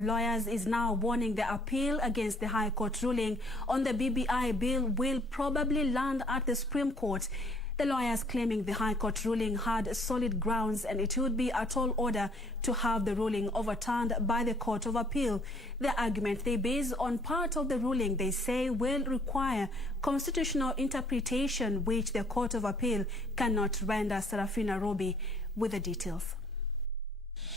Lawyers is now warning the appeal against the High Court ruling on the BBI bill will probably land at the Supreme Court. The lawyers claiming the High Court ruling had solid grounds and it would be a tall order to have the ruling overturned by the Court of Appeal. The argument they base on part of the ruling they say will require constitutional interpretation which the Court of Appeal cannot render. Serafina Robi with the details.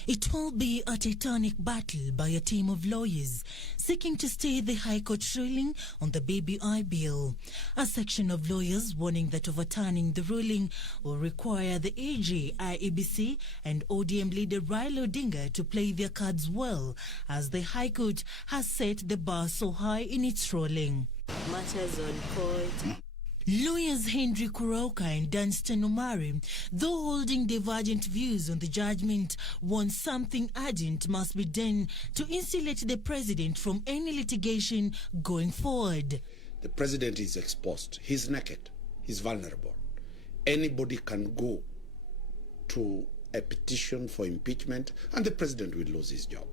It will be a titanic battle by a team of lawyers seeking to stay the High Court ruling on the BBI bill. A section of lawyers warning that overturning the ruling will require the AG, IEBC and ODM leader Raila Odinga to play their cards well, as the High Court has set the bar so high in its ruling. Matters on court. Lawyers Henry Kuroka and Dunstan Omari, though holding divergent views on the judgment, want something urgent must be done to insulate the president from any litigation going forward. The president is exposed. He's naked. He's vulnerable. Anybody can go to a petition for impeachment and the president will lose his job.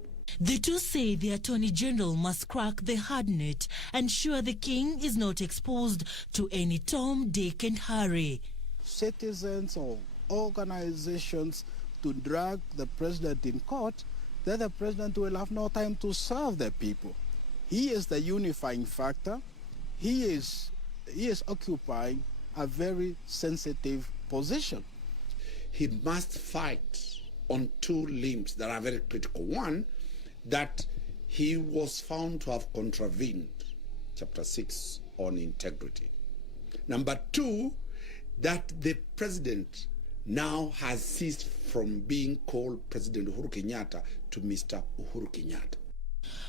The two say the Attorney General must crack the hard nut and ensure the king is not exposed to any Tom, Dick and Harry. Citizens or organizations to drag the president in court, then the president will have no time to serve the people. He is the unifying factor. He is occupying a very sensitive position. He must fight on two limbs that are very critical. One, that he was found to have contravened Chapter 6 on integrity. Number two, that the president now has ceased from being called President Uhuru Kenyatta to Mr. Uhuru Kenyatta.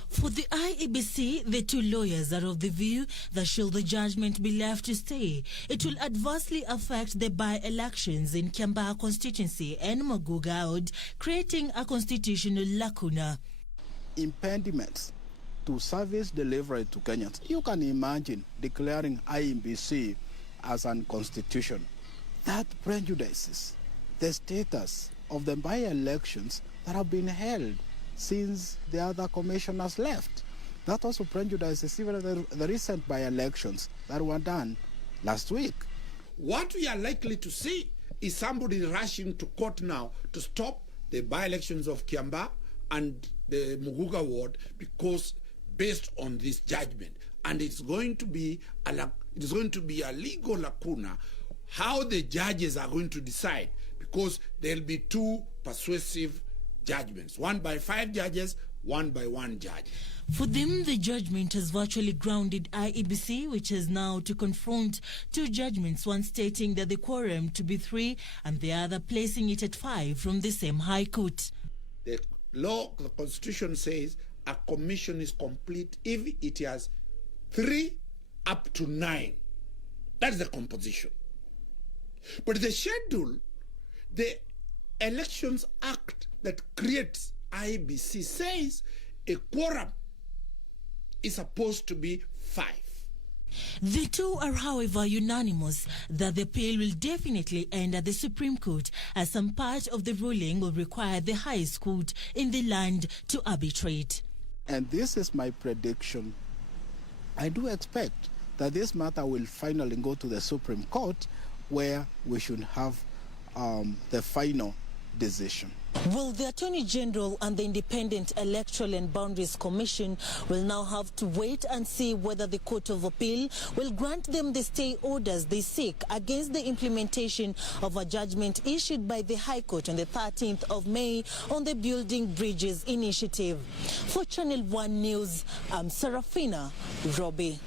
For the IEBC, the two lawyers are of the view that should the judgment be left to stay, it will adversely affect the by-elections in Kiambaa constituency and Maguga, creating a constitutional lacuna. Impediments to service delivery to Kenyans. You can imagine declaring IEBC as unconstitutional. That prejudices the status of the by-elections that have been held since the other commissioners left. That also prejudices even the recent by-elections that were done last week. What we are likely to see is somebody rushing to court now to stop the by-elections of Kiambaa and the Muguga ward because based on this judgment, and it's going to be a legal lacuna how the judges are going to decide, because there'll be two persuasive judgments, one by 5 judges, one by 1 judge. For them, the judgment has virtually grounded IEBC, which has now to confront two judgments, one stating that the quorum to be 3 and the other placing it at 5 from the same High Court. The law, the Constitution says a commission is complete if it has 3 up to 9. That's the composition. But the schedule, the Elections Act that creates IEBC says a quorum is supposed to be 5. The two are, however, unanimous that the appeal will definitely end at the Supreme Court, as some part of the ruling will require the highest court in the land to arbitrate. And this is my prediction. I do expect that this matter will finally go to the Supreme Court, where we should have the final decision. Well, the Attorney General and the Independent Electoral and Boundaries Commission will now have to wait and see whether the Court of Appeal will grant them the stay orders they seek against the implementation of a judgment issued by the High Court on the 13th of May on the Building Bridges Initiative. For Channel 1 News, I'm Serafina Robi.